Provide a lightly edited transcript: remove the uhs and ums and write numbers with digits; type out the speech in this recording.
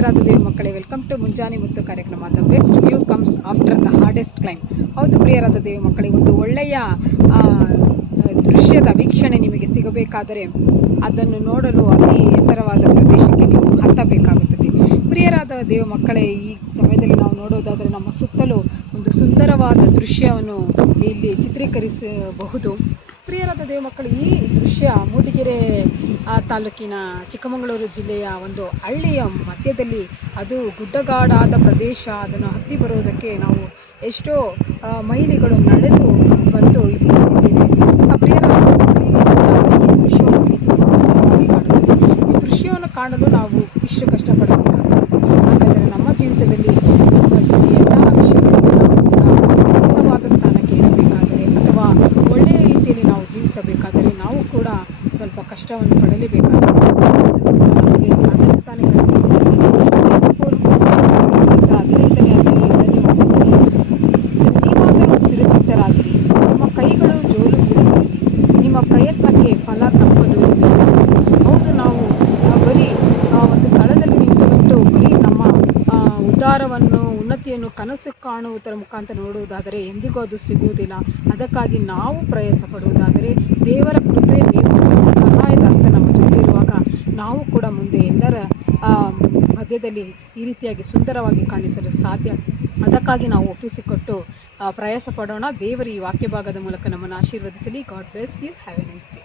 ಪ್ರಿಯರಾದ ದೇವ ಮಕ್ಕಳೇ, welcome to ಮುಂಜಾನೆ ಮುತ್ತು ಕಾರ್ಯಕ್ರಮ. The best view comes after the hardest climb. ಹೌದು ಪ್ರಿಯರಾದ ದೇವ ಮಕ್ಕಳೇ, ಒಂದು ಒಳ್ಳೆಯ ದೃಶ್ಯದ ವೀಕ್ಷಣೆ ನಿಮಗೆ ಸಿಗಬೇಕಾದರೆ ಅದನ್ನು ನೋಡಲು ಅತಿ ಎತ್ತರವಾದ ಪ್ರದೇಶಕ್ಕೆ ನೀವು ಹತ್ತಬೇಕಾಗುತ್ತದೆ. ಪ್ರಿಯರಾದ ದೇವ ಮಕ್ಕಳೇ, ಈ ಸಮಯದಲ್ಲಿ ನಾವು ನೋಡೋದಾದರೆ ನಮ್ಮ ಸುತ್ತಲೂ ಒಂದು ಸುಂದರವಾದ ದೃಶ್ಯವನ್ನು ಇಲ್ಲಿ ಚಿತ್ರೀಕರಿಸಬಹುದು. ಪ್ರಿಯರಾದ ದೇವ ಮಕ್ಕಳು, ಈ ದೃಶ್ಯ ಮೂಡಿಗೆರೆ ತಾಲೂಕಿನ ಚಿಕ್ಕಮಗಳೂರು ಜಿಲ್ಲೆಯ ಒಂದು ಹಳ್ಳಿಯ ಮಧ್ಯದಲ್ಲಿ, ಅದು ಗುಡ್ಡಗಾಡಾದ ಪ್ರದೇಶ. ಅದನ್ನು ಹತ್ತಿ ಬರುವುದಕ್ಕೆ ನಾವು ಎಷ್ಟೋ ಮೈಲಿಗಳು ನಡೆದು ಬಂದು ಇಲ್ಲಿ ನಿಂತಿದ್ದೇವೆ. ಪ್ರಿಯರಾದ ಈ ದೃಶ್ಯವನ್ನು ಸುಂದರವಾಗಿ ಕಾಣುತ್ತದೆ. ಈ ದೃಶ್ಯವನ್ನು ಕಾಣಲು ನಾವು ಇಷ್ಟು ಕಷ್ಟಪಡಬೇಕಾಗುತ್ತದೆ. ಹಾಗಾದರೆ ನಮ್ಮ ಜೀವಿತದಲ್ಲಿ ನಮ್ಮ ಎಲ್ಲ ವಿಷಯಗಳಲ್ಲಿ ನಾವು ಉನ್ನತವಾದ ಸ್ಥಾನಕ್ಕೆ ಏರಬೇಕಾದರೆ ಅಥವಾ ಒಳ್ಳೆಯ ರೀತಿಯಲ್ಲಿ ನಾವು ಜೀವಿಸಬೇಕಾದರೆ ನಾವು ಕೂಡ ಸ್ವಲ್ಪ ಕಷ್ಟವನ್ನು ಪಡಲೇಬೇಕಾಗುತ್ತದೆ. ಅದನ್ನು ತಾನೇ ನೀವಾದರೂ ಸ್ಥಿರಚಿತ್ತರಾಗಿರಿ, ನಿಮ್ಮ ಕೈಗಳು ಜೋಲು ಬೀಳದಿರಲಿ, ನಿಮ್ಮ ಪ್ರಯತ್ನಕ್ಕೆ ಫಲ ತಪ್ಪದು ಎಂದು. ಹೌದು, ನಾವು ಬರೀ ಒಂದು ಸ್ಥಳದಲ್ಲಿ ನಿಂತುಬಿಟ್ಟು ಬರೀ ನಮ್ಮ ಉದ್ಧಾರವನ್ನು ಉನ್ನತಿಯನ್ನು ಕನಸು ಕಾಣುವುದರ ಮುಖಾಂತರ ನೋಡುವುದಾದರೆ ಎಂದಿಗೂ ಅದು ಸಿಗುವುದಿಲ್ಲ. ಅದಕ್ಕಾಗಿ ನಾವು ಪ್ರಯಾಸ ಪಡುವುದಾದರೆ ದೇವರ ಕೃಪೆ, ದೇವರ ಸಹಾಯದ ಹಸ್ತ ನಮ್ಮ ಜೊತೆಯಿರುವಾಗ ನಾವು ಕೂಡ ಮುಂದೆ ಎಲ್ಲರ ಮಧ್ಯದಲ್ಲಿ ಈ ರೀತಿಯಾಗಿ ಸುಂದರವಾಗಿ ಕಾಣಿಸಲು ಸಾಧ್ಯ. ಅದಕ್ಕಾಗಿ ನಾವು ಒಪ್ಪಿಸಿಕೊಟ್ಟು ಪ್ರಯಾಸ ಪಡೋಣ. ದೇವರು ಈ ವಾಕ್ಯ ಭಾಗದ ಮೂಲಕ ನಮ್ಮನ್ನು ಆಶೀರ್ವದಿಸಲಿ. God bless you. Have a nice day.